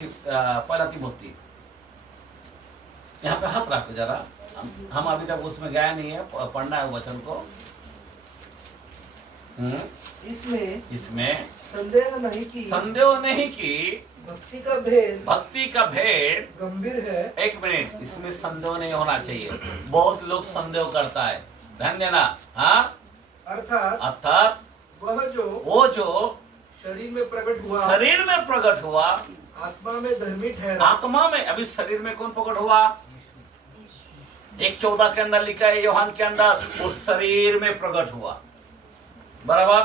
पहला तिमोथी, यहाँ पे हाथ रखो जरा। हम अभी तक उसमें गया नहीं है, पढ़ना है वचन को। इसमें संदेह नहीं कि भक्ति का भेद गंभीर है। एक मिनट, इसमें संदेह नहीं होना चाहिए। बहुत लोग संदेह करता है, ध्यान देना। हाँ, अर्थात वो जो शरीर में प्रकट हुआ, आत्मा में धर्मी ठहरा। आत्मा में, अभी शरीर में कौन प्रकट हुआ? 1:14 के अंदर लिखा है, यूहन्ना के अंदर, वो शरीर में प्रकट हुआ। बराबर,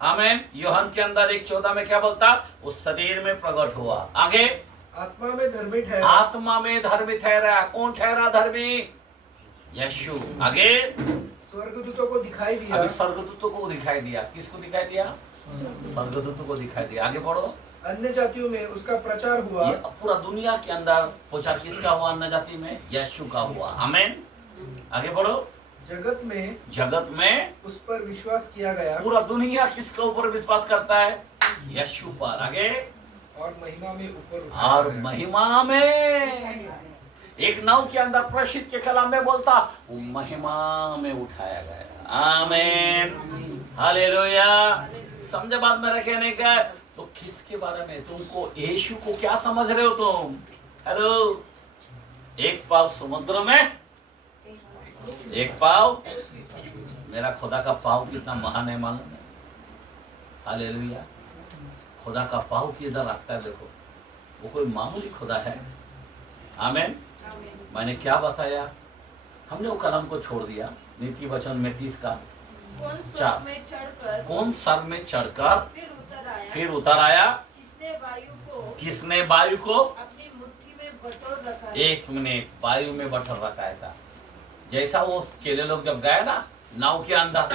आमीन। यूहन्ना के अंदर 1:14 में क्या बोलता? वो शरीर में प्रकट हुआ। आगे, आत्मा में धर्मी ठहरा। आत्मा में धर्मी ठहरा। कौन ठहरा धर्मी? यीशु। आगे, स्वर्गदूतों को दिखाई दिया। अभी स्वर्गदूतों को दिखाई दिया। किसको दिखाई दिया? स्वर्गदूतों को दिखाई दिया। आगे बढ़ो। अन्य जातियों में उसका प्रचार हुआ। पूरा दुनिया के अंदर प्रचार किसका हुआ? अन्य जाति में यीशु का हुआ। आमीन। आगे बढ़ो। जगत में उस पर विश्वास किया गया। पूरा दुनिया किसके ऊपर विश्वास करता है? यीशु पर। आगे, और महिमा में ऊपर, और महिमा में। एक नाव के अंदर प्रसिद्ध के कलाम में बोलता, वो महिमा में उठाया गया। आमीन, हालेलुया। समझे बात मेरा कहने का? तो किसके बारे में? तुमको यीशु को क्या समझ रहे हो तुम? हेलो, एक पाव समुद्र में, एक पाव। मेरा खुदा का पाव कितना महान है मालूम है? हालेलुया। खुदा का पाव किधर रखता है देखो, वो कोई मामूली खुदा है। आमीन। मैंने क्या बताया? हमने वो कलम को छोड़ दिया, नीति वचन में 30 का 4। कौन सर में चढ़कर फिर उतर आया? किसने वायु को अपनी मुट्ठी में बटोर रखा? एक मिनट, वायु में बटोर रखा। ऐसा जैसा वो चेले लोग जब गए ना नाव के अंदर,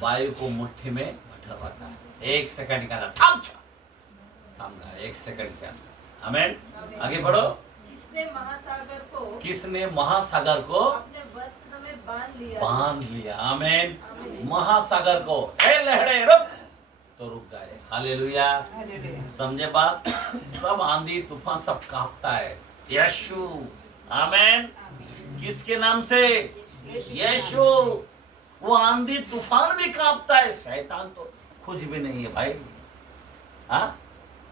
वायु को मुट्ठी में बटोर रखा। 1 सेकंड के अंदर थम गया। 1 सेकंड के अंदर। आमीन। आगे बढ़ो। किसने महासागर को अपने वस्त्र में बांध लिया? आमीन। महासागर को, हे लहरे रुक, तो रुक गए। हालेलुया। समझे बात? सब आंधी तूफान सब कांपता है यीशु। आमीन। किसके नाम से? यीशु। वो आंधी तूफान भी कांपता है। शैतान तो कुछ भी नहीं है भाई। हाँ,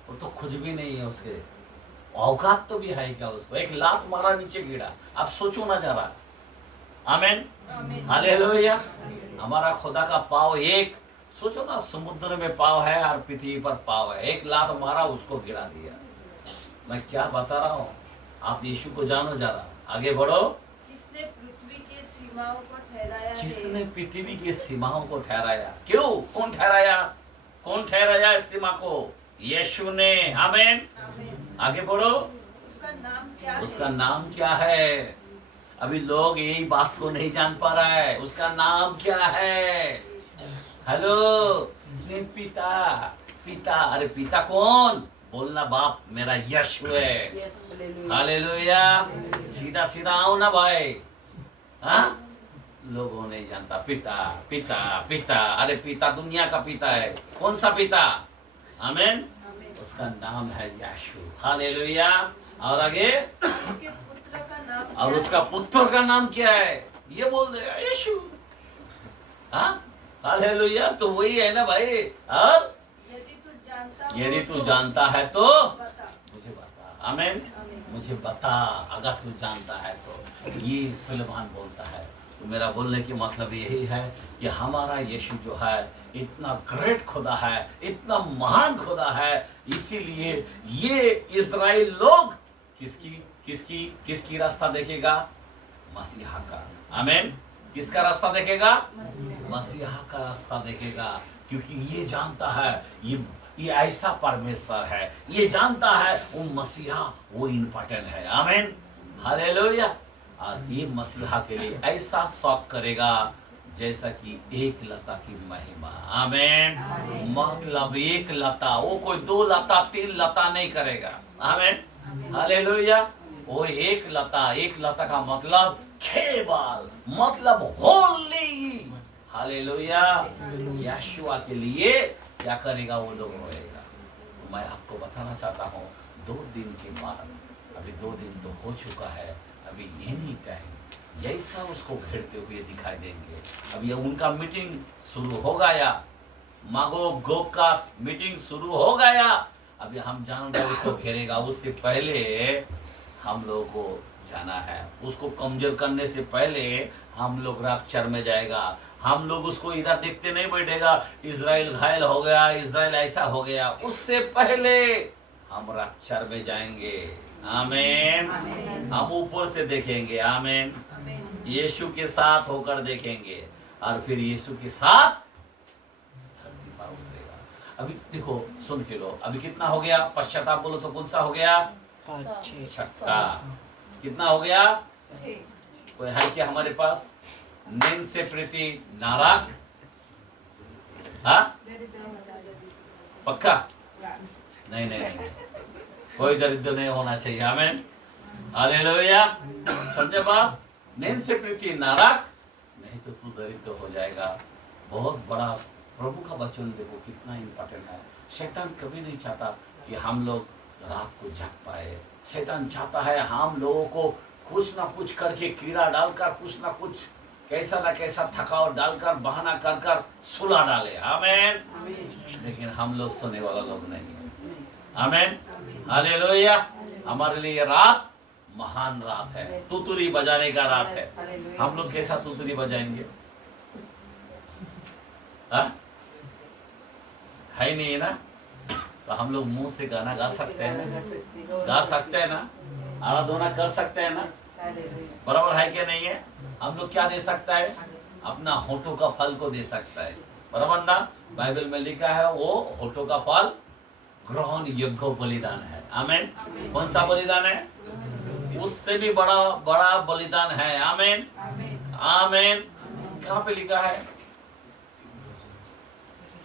वो तो कुछ भी नहीं है। उसके औकात तो भी है क्या? उसको एक लात मारा, नीचे गिरा। अब सोचो ना जरा। आमीन, हालेलुया। हमारा खुदा का पाव एक, सोचो ना, समुद्र में पाव है और पृथ्वी पर पाव है। एक लात मारा, उसको गिरा दिया। मैं क्या बता रहा हूँ? आप यीशु को जानो जरा। आगे बढ़ो। किसने पृथ्वी के सीमाओं को ठहराया? किसने पृथ्वी की सीमाओं को ठहराया? क्यों? कौन ठहराया? कौन ठहराया इस सीमा को? यीशु ने। आमीन। आगे बढ़ो। उसका नाम क्या है? उसका नाम क्या है? अभी लोग यही बात को नहीं जान पा रहा है। उसका नाम क्या है? हेलो, पिता। अरे पिता कौन? बोलना बाप मेरा यीशु है। हालेलुया। सीधा आओ ना भाई। हाँ, लोगों नहीं जानता। पिता। अरे पिता दुनिया का पिता है। कौन सा पिता? आमीन। उसका नाम है यीशु। हालेलुया। और आगे, उसके पुत्र का नाम और उसका पुत्र का नाम क्या है? ये बोल देगा यीशु। हाँ, हालेलुया। तो वही है ना भाई। और यदि तू जानता है तो मुझे बता। आमीन। मुझे बता, अगर तू जानता है तो। ये सुलेमान बोलता है। तो मेरा बोलने की मतलब यही है कि हमारा यीशु जो है इतना ग्रेट खुदा है, इतना महान खुदा है। इसीलिए ये इजराइल लोग किसकी रास्ता देखेगा? मसीहा का। आमीन। किसका रास्ता देखेगा? मसीहा का रास्ता देखेगा। क्योंकि ये जानता है ये ऐसा परमेश्वर है। ये जानता है वो मसीहा, वो इम्पोर्टेंट है। आमीन, हालेलुया। और ये मसीहा के लिए ऐसा शौक करेगा जैसा कि एक लता की महिमा। आमीन। मतलब एक लता, वो कोई 2 लता 3 लता नहीं करेगा। आमीन, हालेलुया। वो एक लता का मतलब केवल, मतलब होली। हालेलुया। यीशु के लिए क्या करेगा? वो लोग होएगा। मैं आपको बताना चाहता हूँ, 2 दिन के बाद, अभी 2 दिन तो हो चुका है, अभी एनी टाइम जैसा उसको घेरते हुए दिखाई देंगे। अब ये उनका मीटिंग शुरू हो गया, मागोग गोग का मीटिंग शुरू हो गया। अभी हम जानते हैं उसको घेरेगा, उससे पहले हम लोगों को जाना है। उसको कमजोर करने से पहले हम लोग रैप्चर में जाएगा। हम लोग उसको इधर देखते नहीं बैठेगा, इजराइल घायल हो गया, इजराइल ऐसा हो गया। उससे पहले हम रैप्चर में जाएंगे। आमीन। हम ऊपर से देखेंगे। आमीन। यीशु के साथ होकर देखेंगे और फिर यीशु के साथ धरती पर उतरेगा। अभी देखो, सुन के लो, अभी कितना हो गया? पश्चाताप बोलो तो कौन सा हो गया? 6। कितना हो गया? कोई है क्या हमारे पास? निंद से प्रीति नाराक, हाँ पक्का? नहीं नहीं नहीं, कोई दरिद्र नहीं होना चाहिए। आमीन। हालेलुया। समझे बाप? निंद से प्रीति नाराक, नहीं तो तू दरिद्र हो जाएगा। बहुत बड़ा प्रभु का वचन देखो कितना इंपॉर्टेंट है। शैतान कभी नहीं चाहता कि हम लोग रात को जग पाए। शैतान चाहता है हम लोगों को कुछ ना कुछ करके, कीड़ा डालकर, कुछ ना कुछ कैसा ना कैसा थकावट डालकर, बहाना कर कर सुला डाले। आमीन। लेकिन हम लोग सोने वाला लोग नहीं है। आमीन। हालेलुया। हमारे लिए रात महान रात है, तुतुरी बजाने का रात है। हम लोग कैसा तुतुरी बजाएंगे? हाँ? है ही नहीं है ना? तो हम लोग मुंह से गाना गा सकते हैं ना? गा सकते हैं ना? आराधना कर सकते हैं ना? बराबर है क्या नहीं है? हम लोग क्या दे सकता है? अपना होठों का फल को दे सकता है। बराबर ना? बाइबल में लिखा है वो होठों का फल ग्रहण योग्य बलिदान है। आमीन। कौन सा बलिदान है? उससे भी बड़ा बड़ा बलिदान है। आमीन। आमीन। कहाँ पे लिखा है?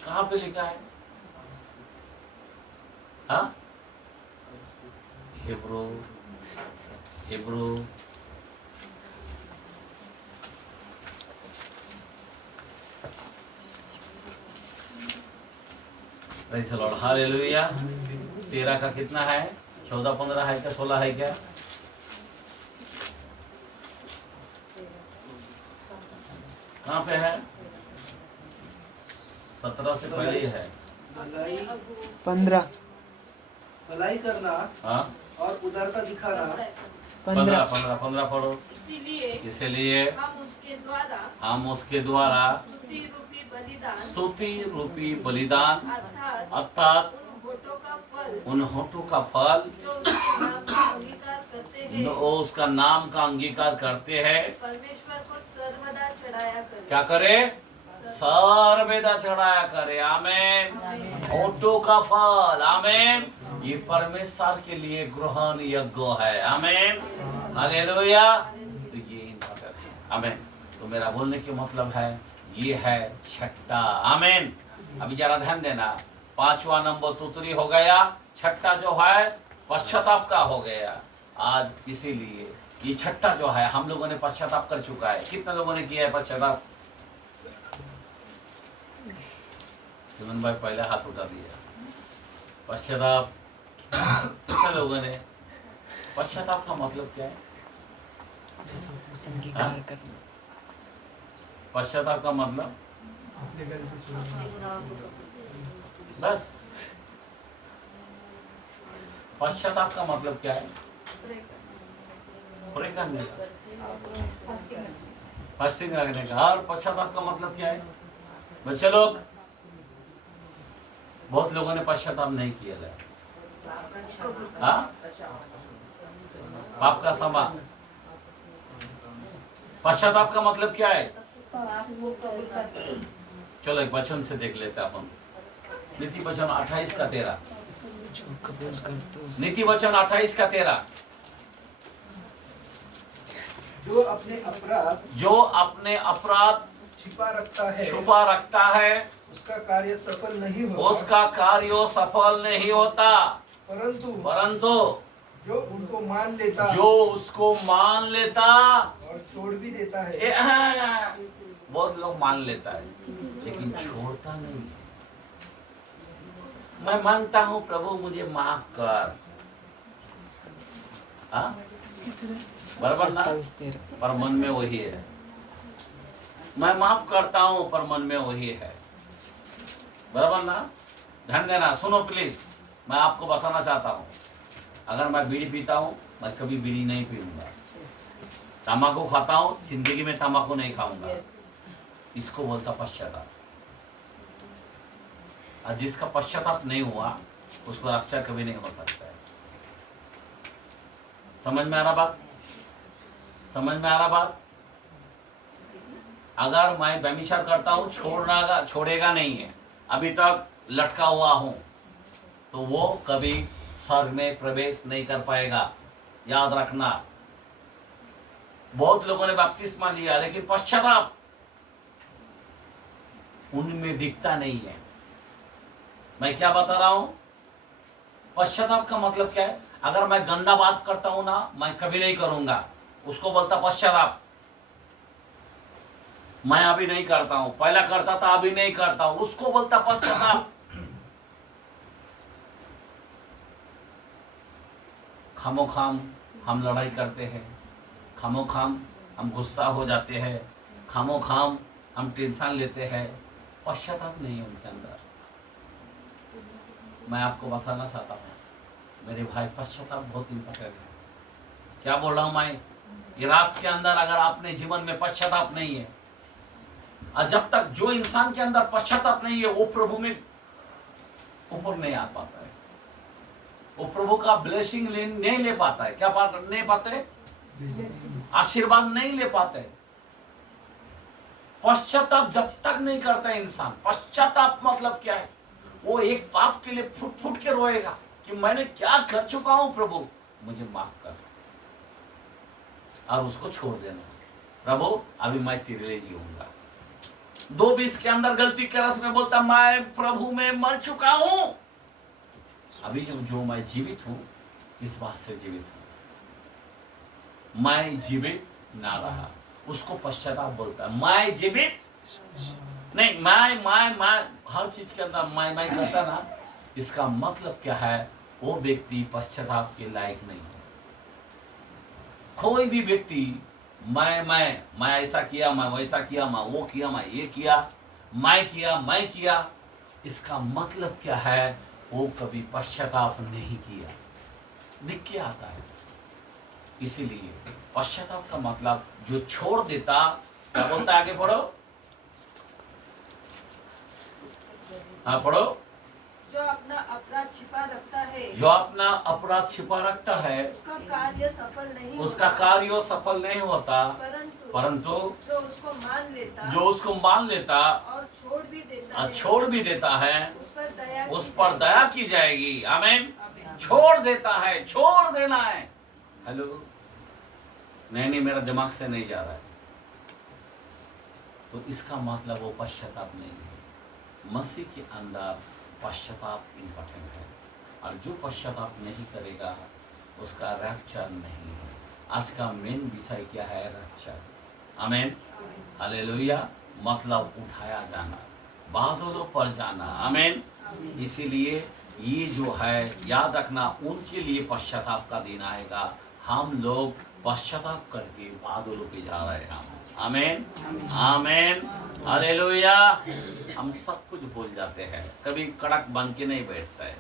कहाँ पे लिखा है? हाँ? Hebrew praise the Lord. Hallelujah. 13 का कितना है? 14 15 है क्या? 16 है क्या? कहाँ पे है? 17 से पहले ही है। 15 भलाई करना, हाँ, और उदारता दिखाना। 15 पढ़ो। इसीलिए हम उसके द्वारा स्तुति रूपी बलिदान अर्थात उन होठों का फल जो उसके नाम का अंगीकार करते हैं, उसका नाम का अंगीकार करते हैं, परमेश्वर को सर्वदा चढ़ाया करे। क्या करे? सर्वदा चढ़ाया करे। आमीन। होठों का फल, आमीन, ये परमेश्वर के लिए ग्रहण योग्य है। आमीन। हालेलुया। तो ये इम्पोर्टेंट है। आमीन। तो मेरा बोलने के मतलब है ये है 6ठा। आमीन। अभी जरा ध्यान देना, 5वां नंबर तुतरी हो गया, 6ठा जो है पश्चाताप का हो गया आज। इसीलिए ये 6ठा जो है हम लोगों ने पश्चाताप कर चुका है। कितने लोगों ने किया है पश्चाताप? सिमन भाई पहले हाथ उठा दिया। पश्चाताप कितने लोगों ने? पश्चाताप का मतलब क्या है? पश्चाताप का मतलब बस, पश्चाताप का मतलब क्या है? प्रे करने का, फास्टिंग रखने का। और पश्चाताप का मतलब क्या है? बच्चे लोग, बहुत लोगों ने पश्चाताप नहीं किया है। हाँ? पाप का क्षमा। पश्चाताप का मतलब क्या है? चलो एक वचन से देख लेते हैं अपन। नीति वचन 28 का 13। नीति वचन 28 का 13। जो अपने अपराध छिपा रखता है उसका कार्य सफल नहीं होता। उसका कार्य सफल नहीं होता। परंतु जो उसको मान लेता और छोड़ भी देता है। बहुत लोग मान लेता है लेकिन छोड़ता नहीं है। मैं मानता हूँ प्रभु मुझे माफ कर, हाँ, बराबर ना, पर मन में वही है। मैं माफ करता हूं पर मन में वही है, बराबर ना। ध्यान देना, सुनो प्लीज, मैं आपको बताना चाहता हूं, अगर मैं बीड़ी पीता हूं, मैं कभी बीड़ी नहीं पीऊंगा। तंबाकू खाता हूं, जिंदगी में तंबाकू नहीं खाऊंगा। इसको बोलता पश्चाताप। और जिसका पश्चाताप नहीं हुआ उसको रक्षा कभी नहीं हो सकता है। समझ में आ रहा बात? समझ में आ रहा बात? अगर मैं व्यभिचार करता हूं, छोड़ेगा नहीं है, अभी तक लटका हुआ हूं, तो वो कभी स्वर्ग में प्रवेश नहीं कर पाएगा। याद रखना। बहुत लोगों ने बपतिस्मा लिया लेकिन पश्चाताप उनमें दिखता नहीं है। मैं क्या बता रहा हूं? पश्चाताप का मतलब क्या है? अगर मैं गंदा बात करता हूं ना, मैं कभी नहीं करूंगा, उसको बोलता पश्चाताप। मैं अभी नहीं करता हूं, पहला करता था अभी नहीं करता हूं, उसको बोलता पश्चाताप। खामोखाम हम लड़ाई करते हैं, खामोखाम हम गुस्सा हो जाते हैं, खामोखाम हम टेंशन लेते हैं, पश्चाताप नहीं है उनके अंदर। मैं आपको बताना चाहता हूँ मेरे भाई, पश्चाताप बहुत इंपॉर्टेंट है। क्या बोल रहा हूँ मैं? ये रात के अंदर अगर आपने जीवन में पश्चाताप नहीं है, और जब तक जो इंसान के अंदर पश्चाताप नहीं है वो प्रभु में ऊपर नहीं आ पाता है, वो प्रभु का ब्लेसिंग नहीं ले पाता है। क्या नहीं पाते? आशीर्वाद नहीं ले पाते। पश्चाताप जब तक नहीं करता इंसान, पश्चाताप मतलब क्या है? वो एक पाप के लिए फुट फुट के रोएगा कि मैंने क्या कर चुका हूं प्रभु, मुझे माफ कर, और उसको छोड़ देना। प्रभु अभी मैं तेरे लिए जीऊंगा। 2:20 के अंदर गलती के रस में बोलता, मैं प्रभु में मर चुका हूं, अभी जो मैं जीवित हूं, इस बात से जीवित हूं, मैं जीवित ना रहा। उसको पश्चाताप बोलता है। मैं जीवित नहीं, मैं हर चीज के अंदर मैं करता ना, इसका मतलब क्या है? वो व्यक्ति पश्चाताप के लायक नहीं है। कोई भी व्यक्ति मैं ऐसा किया, मैं वैसा किया, मैं वो किया, मैं ये किया, मैं किया, इसका मतलब क्या है? वो कभी पश्चाताप नहीं किया, दिख के आता है। इसीलिए पश्चाताप का मतलब जो छोड़ देता, क्या बोलता है? आगे पढ़ो, हाँ पढ़ो। जो अपना अपराध छिपा रखता है, जो अपना अपराध छिपा रखता है, उसका कार्य सफल नहीं उसका होता। कार्य सफल नहीं होता, परंतु जो उसको मान लेता और छोड़ भी देता है, उस पर दया की जाएगी। आमीन। छोड़ देता है, छोड़ देना है। हेलो, नहीं मेरा दिमाग से नहीं जा रहा है, तो इसका मतलब वो पश्चाताप नहीं है। मसीह के अंदर पश्चाताप इम्पोर्टेंट है, और जो पश्चाताप नहीं करेगा उसका रैप्चर नहीं है। आज का मेन विषय क्या है? रैप्चर। आमीन, हालेलुया। मतलब उठाया जाना, बादलों पर जाना। आमीन। इसीलिए ये जो है याद रखना, उनके लिए पश्चाताप का दिन आएगा। हम लोग पश्चाताप करके बादलों पे जा रहे हैं। आमीन, आमीन, हालेलुया। हम सब कुछ भूल जाते हैं, कभी कड़क बन के नहीं बैठता है,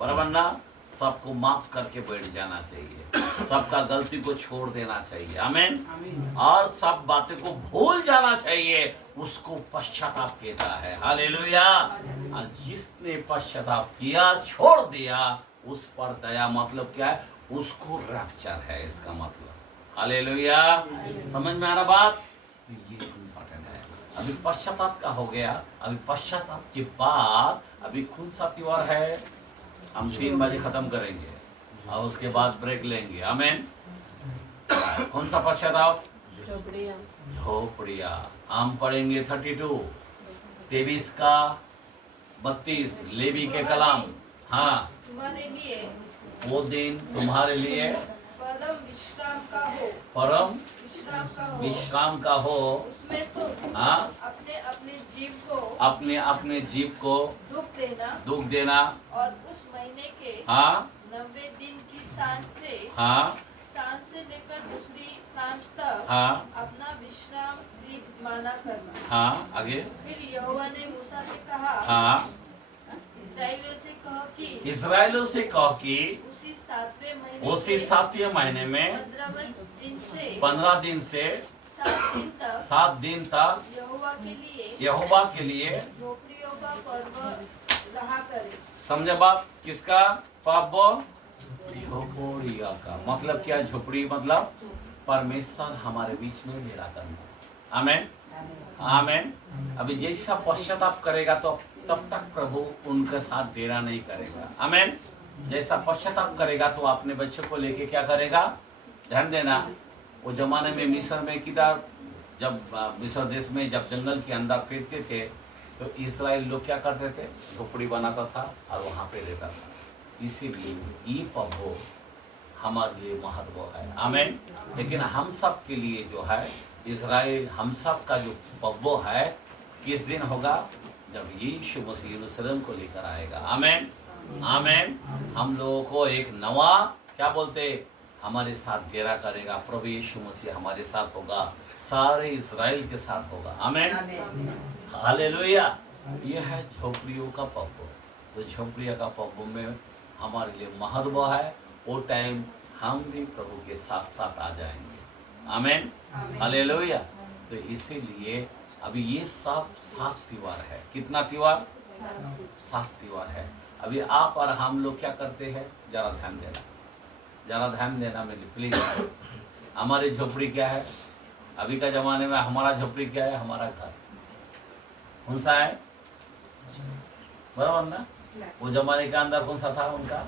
बराबर ना। सबको माफ करके बैठ जाना चाहिए, सबका गलती को छोड़ देना चाहिए। आमीन। और सब बातें को भूल जाना चाहिए, उसको पश्चाताप कहता है। हालेलुया। जिसने पश्चाताप किया, छोड़ दिया, उस पर दया मतलब क्या है? उसको रैप्चर है, इसका मतलब। हालेलुया। समझ में आ रहा बात? ये इम्पोर्टेंट है। अभी पश्चाताप का हो गया, अभी पश्चाताप के बाद अभी कौन सा त्योहार है? हम 3 बजे खत्म करेंगे और उसके बाद ब्रेक लेंगे। आमीन। कौन सा पश्चाताप? झोपड़िया। हम पढ़ेंगे 32, 23 का 32 लेवी के कलाम। हाँ, तुम्हारे लिए वो दिन तुम्हारे लिए परम विश्राम का हो, परम विश्राम विश्राम का हो। उसमें तुम हाँ, अपने अपने जीव को दुख देना और उस महीने के हाँ 90 दिन की सांझ से हाँ लेकर दूसरी सांझ तक हाँ अपना विश्राम दिन माना करना। हाँ आगे फिर यहोवा ने मूसा से कहा, हाँ इस्राएलियों से कहो कि इसराइलों से कहो कि उसी सातवें उसी 7वें महीने में 15 दिन से 7 दिन तक यहोवा के लिए झोपड़ियों का पर्व रहा करे। समझे बात? किसका पर्व? झोपड़िया का। मतलब क्या? झोपड़ी मतलब परमेश्वर हमारे बीच में डेरा करना। आमेन आमेन। अभी जैसा पश्चाताप करेगा तो तब तक प्रभु उनके साथ डेरा नहीं करेगा। आमेन। जैसा पश्चाताप करेगा तो अपने बच्चों को लेके क्या करेगा? ध्यान देना। वो जमाने में मिस्र में किधर, जब मिस्र देश में जब जंगल के अंदर फिरते थे तो इस्राएल लोग क्या करते थे? झोपड़ी बनाता था और वहां पे रहता था। इसीलिए ये पर्व हमारे लिए महत्व है। आमेन। लेकिन हम सब के लिए जो है इस्राएल, हम सब का जो पर्व है किस दिन होगा? जब यीशु मसीह यरूशलेम को लेकर आएगा। आमेन आमेन। हम लोगों को एक नवा क्या बोलते, हमारे साथ डेरा करेगा। प्रभु यीशु मसीह हमारे साथ होगा, सारे इस्राएल के साथ होगा। Amen hallelujah. ये है झोपड़ियों का पर्व। तो झोपड़िया का पर्व में हमारे लिए महत्व है। वो टाइम हम भी प्रभु के साथ साथ आ जाएंगे। Amen hallelujah. तो इसीलिए अभी ये सब 7 त्योहार है। कितना त्योहार? 7 त्योहार है। अभी आप और हम लोग क्या करते हैं? जरा ध्यान देना, जरा ध्यान देना मेरी प्लीज। हमारी झोपड़ी क्या है? अभी का जमाने में हमारा झोपड़ी क्या है? हमारा घर कौन सा है? बराबर ना? वो जमाने के अंदर कौन सा था उनका?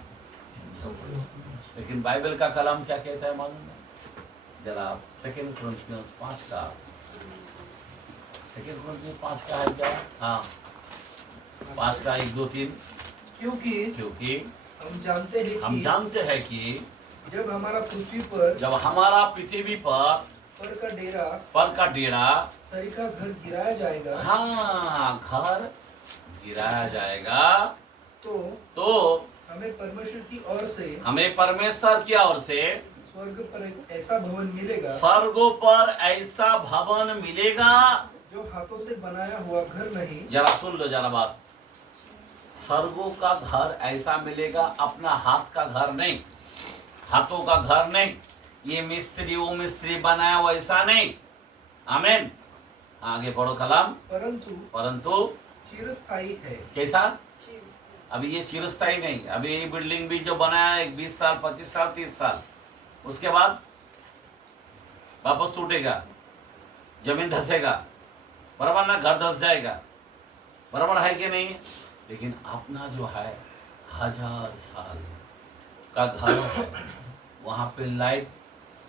झोपड़ी। लेकिन बाइबल का कलाम क्या कहता है मालूम है? जरा 2 कोरिन्थियंस 5 का 2 कोरिन्थियंस 5 का है क्या? हाँ 5 का 1 2 3। क्योंकि हम जानते हैं कि जब हमारा पृथ्वी पर पर का डेरा सरी का घर गिराया जाएगा। हाँ घर गिराया जाएगा तो हमें परमेश्वर की ओर से स्वर्ग पर एक ऐसा भवन मिलेगा। स्वर्गों पर ऐसा भवन मिलेगा जो हाथों से बनाया हुआ घर नहीं। जरा सुन लो जरा बात। स्वर्गों का घर ऐसा मिलेगा, अपना हाथ का घर नहीं, हाथों का घर नहीं। ये मिस्त्री वो मिस्त्री बनाया वैसा नहीं। आमीन। आगे बढ़ो कलाम। परंतु चिरस्थायी है। कैसा? अभी ये चिरस्थायी नहीं। अभी ये बिल्डिंग भी जो बनाया है 20 साल 25 साल 30 साल, उसके बाद वापस टूटेगा, जमीन धसेगा, बराबर ना? घर धस जाएगा, बराबर है कि नहीं? लेकिन अपना जो है 1000 साल का घर है, वहां पे लाइट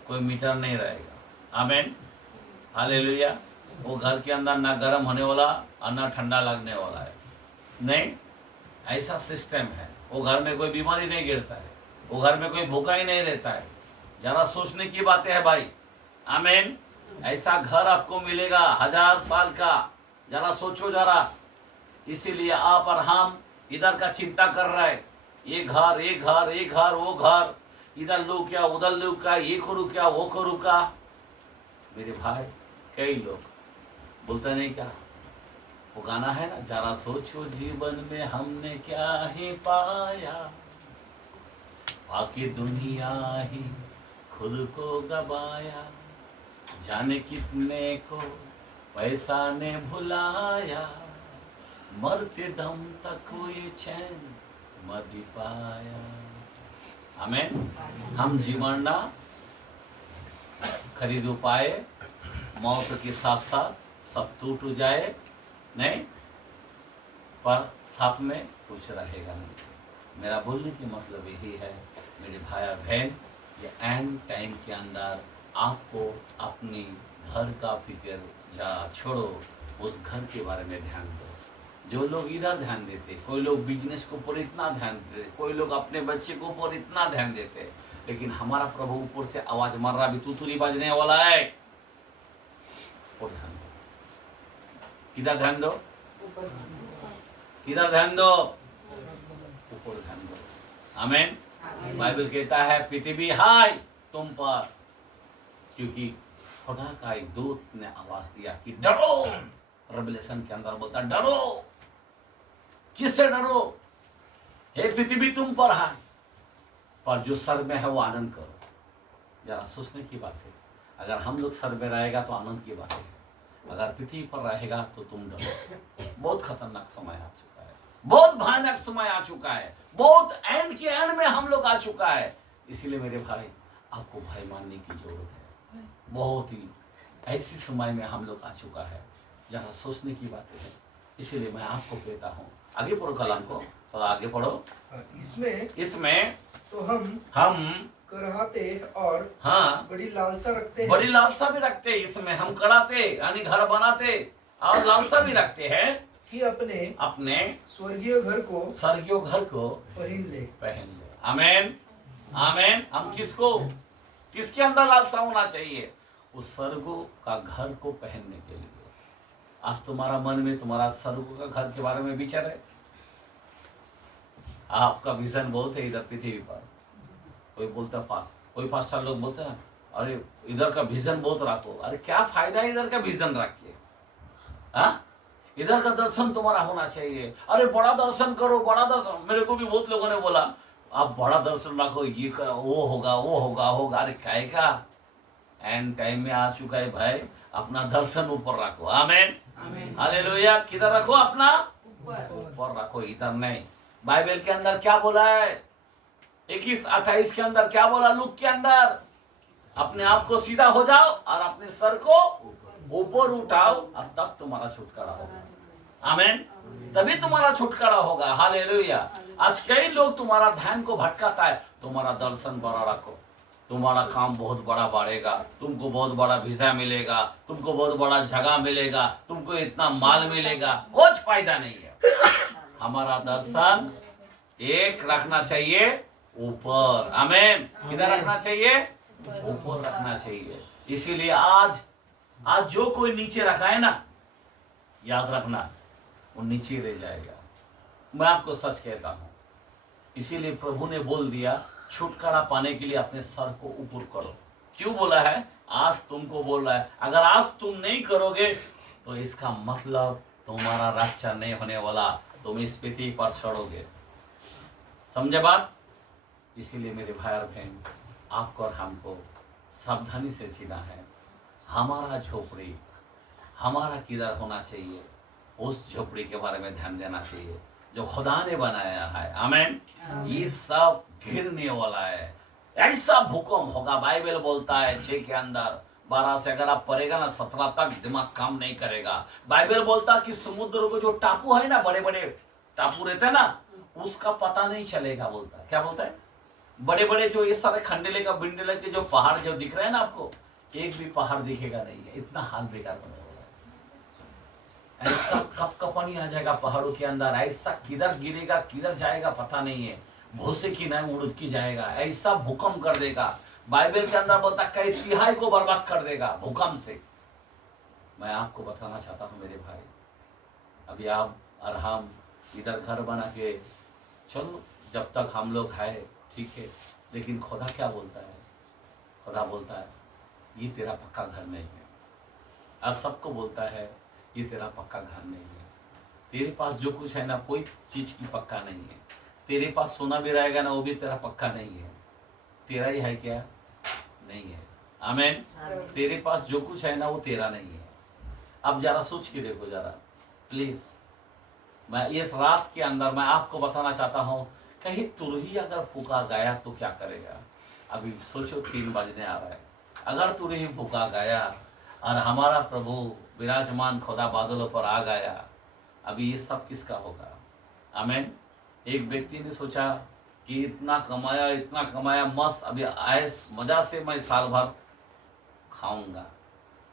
कोई मीटर नहीं रहेगा। आमीन हालेलुया। वो घर के अंदर ना गर्म होने वाला और ना ठंडा लगने वाला है। नहीं, ऐसा सिस्टम है। वो घर में कोई बीमारी नहीं गिरता है, वो घर में कोई भूखा ही नहीं रहता है। जरा सोचने की बातें है भाई। आमीन। ऐसा घर आपको मिलेगा 1000 साल का। जरा सोचो जरा। इसीलिए आप और हम इधर का चिंता कर रहे हैं, ये घर ये घर ये घर वो घर, इधर लू क्या उधर लू क्या, ये करूँ क्या वो करूँ क्या। मेरे भाई कई लोग बोलते नहीं क्या, वो गाना है ना, जरा सोचो जीवन में हमने क्या ही पाया, बाकी दुनिया ही खुद को गवाया, जाने कितने को पैसा ने भुलाया, मरते दम तक ये चैन मदी पाया। हमें हम जीवन ना खरीद पाए, मौत के साथ साथ सब टूट जाए नहीं, पर साथ में कुछ रहेगा नहीं। मेरा बोलने की मतलब यही है मेरे भाई और बहन, ये एंड टाइम के अंदर आपको अपनी घर का फिक्र जा छोड़ो, उस घर के बारे में ध्यान दो। जो लोग इधर ध्यान देते, कोई लोग बिजनेस के ऊपर इतना ध्यान देते, कोई लोग अपने बच्चे के ऊपर इतना ध्यान देते, लेकिन हमारा प्रभु ऊपर से आवाज मार रहा, भी तुतुरी बजने वाला है, और ध्यान दो। किधर ध्यान दो? किधर ध्यान दो? ऊपर ध्यान दो। आमीन। बाइबल कहता है पृथ्वी हाय तुम पर, क्योंकि खुदा का एक दूत ने आवाज दिया कि डरो। रेवलेशन के अंदर बोलता डरो। किससे डरो? हे पृथ्वी तुम पर है, पर जो सर में है वो आनंद करो। जरा सोचने की बात है, अगर हम लोग सर में रहेगा तो आनंद की बात है, अगर पृथ्वी पर रहेगा तो तुम डरो। बहुत खतरनाक समय आ चुका है, बहुत भयानक समय आ चुका है, बहुत एंड के एंड में हम लोग आ चुका है। इसीलिए मेरे भाई आपको भय मानने की जरूरत है। बहुत ही ऐसी समय में हम लोग आ चुका है, जरा सोचने की बात है। इसीलिए मैं आपको कहता हूँ, आगे पढ़ो कलाम को, थोड़ा आगे पढ़ो। इसमें तो हम कराहते और हाँ बड़ी लालसा रखते हैं। बड़ी लालसा भी रखते हैं। इसमें हम कराते यानी घर बनाते और लालसा भी रखते हैं कि अपने स्वर्गीय घर को पहन ले। आमीन आमीन। हम किसके अंदर लालसा होना चाहिए? उस स्वर्ग का घर को पहनने के लिए। आज तुम्हारा मन में तुम्हारा स्वर्ग का घर के बारे में विचार है? आपका विजन बहुत है इधर पृथ्वी पर। कोई बोलता कोई पास्टर लोग बोलते हैं अरे इधर का विजन बहुत रखो। अरे क्या फायदा है इधर का विजन रख के? हाँ, इधर का दर्शन तुम्हारा होना चाहिए। अरे बड़ा दर्शन करो, बड़ा दर्शन। मेरे को भी बहुत लोगों ने बोला आप बड़ा दर्शन रखो, ये करो, वो होगा। अरे काय का एंड टाइम में आ चुका है भाई, अपना दर्शन ऊपर रखो। आमीन हालेलुया। किधर रखो? अपना ऊपर रखो, इधर नहीं। बाइबल के अंदर क्या बोला है? 21:28 के अंदर क्या बोला? लूक के अंदर अपने आप को सीधा हो जाओ और अपने सर को ऊपर उठाओ, अब तब तुम्हारा छुटकारा होगा। आमीन। तभी तुम्हारा छुटकारा होगा। हालेलुया। आज कई लोग तुम्हारा ध्यान को भटकाता है। तुम्हारा दर्शन बड़ा रखो, तुम्हारा काम बहुत बड़ा बढ़ेगा, तुमको बहुत बड़ा वीजा मिलेगा, तुमको बहुत बड़ा जगह मिलेगा, तुमको इतना माल मिलेगा। कुछ फायदा नहीं है। हमारा दर्शन एक रखना चाहिए ऊपर। आमीन। किधर रखना चाहिए? ऊपर रखना चाहिए। इसीलिए आज जो कोई नीचे रखा है ना, याद रखना वो नीचे रह जाएगा। मैं आपको सच कहता हूं। इसीलिए प्रभु ने बोल दिया छुटकारा पाने के लिए अपने सर को ऊपर करो। क्यों बोला है? आज तुमको बोल रहा है। अगर आज तुम नहीं करोगे तो इसका मतलब तुम्हारा रक्षा नहीं होने वाला, तुम इस पृथ्वी पर सड़ोगे। समझे बात? इसीलिए मेरे भाई और बहन, आपको और हमको सावधानी से जीना है। हमारा झोपड़ी हमारा किधर होना चाहिए, उस झोपड़ी के बारे में ध्यान देना चाहिए जो खुदा ने बनाया है। आमीन। ये सब गिरने वाला है, ऐसा भूकंप होगा। बाइबल बोलता है 6 के अंदर 12 से अगर आप पढ़ेगा ना 17 तक दिमाग काम नहीं करेगा। बाइबल बोलता है कि समुद्र को जो टापू है ना, बड़े बड़े टापू रहते हैं ना, उसका पता नहीं चलेगा। बोलता है, क्या बोलता है? बड़े बड़े जो ये सारे खंडेले का बिंडेले के जो पहाड़ जो दिख रहे हैं ना आपको, एक भी पहाड़ दिखेगा नहीं है। इतना हाल बेकार बना हुआ है। ऐसा कपकपानी आ जाएगा पहाड़ों के अंदर। ऐसा किधर गिरेगा किधर जाएगा पता नहीं है। भूसे की नहीं उड़ की जाएगा। ऐसा भूकंप कर देगा। बाइबल के अंदर बोलता कई तिहाई को बर्बाद कर देगा भूकंप से। मैं आपको बताना चाहता हूँ मेरे भाई, अभी आप और हम इधर घर बना के चलो, जब तक हम लोग है ठीक है, लेकिन खुदा क्या बोलता है? खुदा बोलता है ये तेरा पक्का घर नहीं है। आज सबको बोलता है ये तेरा पक्का घर नहीं है। तेरे पास जो कुछ है ना, कोई चीज की पक्का नहीं है। तेरे पास सोना भी रहेगा ना, वो भी तेरा पक्का नहीं है। तेरा ही है क्या? नहीं है। आमीन। तेरे पास जो कुछ है ना, वो तेरा नहीं है। अब जरा सोच के देखो जरा प्लीज। मैं इस रात के अंदर मैं आपको बताना चाहता हूँ, कहीं तुरही अगर फूका गया तो क्या करेगा? अभी सोचो 3 बजने आ रहा है। अगर तुरही फूका गया और हमारा प्रभु विराजमान खुदा बादलों पर आ गया, अभी ये सब किसका होगा? आमीन। एक व्यक्ति ने सोचा कि इतना कमाया मस्त, अभी आयस मजा से मैं साल भर खाऊंगा।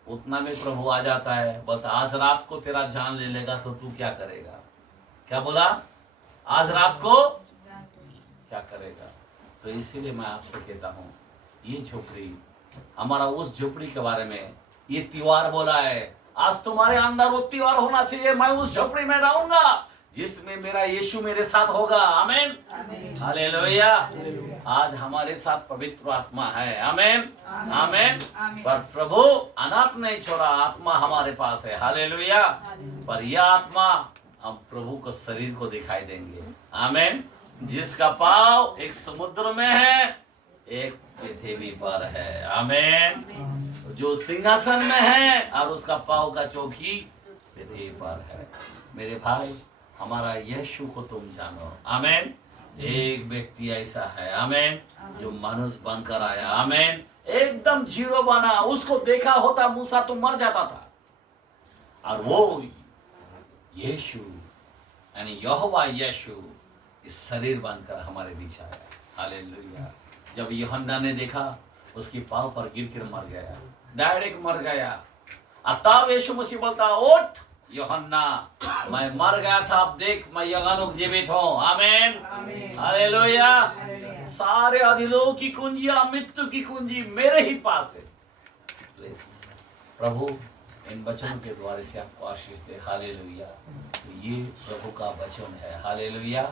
उतना में प्रभु आ जाता है, बोलता आज रात को तेरा जान ले लेगा तो तू क्या करेगा? क्या बोला? आज रात को क्या करेगा? तो इसीलिए मैं आपसे कहता हूँ, ये झोपड़ी हमारा उस झोपड़ी के बारे में ये त्योहार बोला है। आज तुम्हारे अंदर वो त्योहार होना चाहिए। मैं उस झोपड़ी में रहूंगा जिसमें मेरा यीशु मेरे साथ होगा। आमीन, हालेलुया। आज हमारे साथ पवित्र आत्मा है। आमीन, आमीन। पर प्रभु अनाथ नहीं छोड़ा, आत्मा हमारे पास है। हालेलुया। पर यह आत्मा हम प्रभु को शरीर को दिखाई देंगे। आमीन। जिसका पाँव एक समुद्र में है, एक पृथ्वी पर है। आमीन। जो सिंहासन में है और उसका पाँव का चौकी पृथ्वी पर है। मेरे भाई, हमारा यीशु को तुम जानो। आमीन। एक व्यक्ति ऐसा है, आमीन, जो मनुष्य बनकर आया। आमीन। एकदम जीरो बना, उसको देखा होता मूसा तो मर जाता था, और वो यीशु यानी यहोवा यीशु इस शरीर बनकर हमारे बीच आया। हालेलुया। जब यूहन्ना ने देखा, उसकी पाँव पर गिर कर मर गया, डायरेक्ट मर गया। तब यीशु मसीह बोलता, उठ यूहन्ना, मैं मर गया था, अब देख मैं यगानुक जीवित हूँ। आमीन, हालेलुया। सारे अधिलोक की कुंजियां, मृत्यु की कुंजी मेरे ही पास है। प्लीज प्रभु इन वचनों के द्वारा से आपको आशीष दे। हालेलुया। तो ये प्रभु का वचन है। हालेलुया।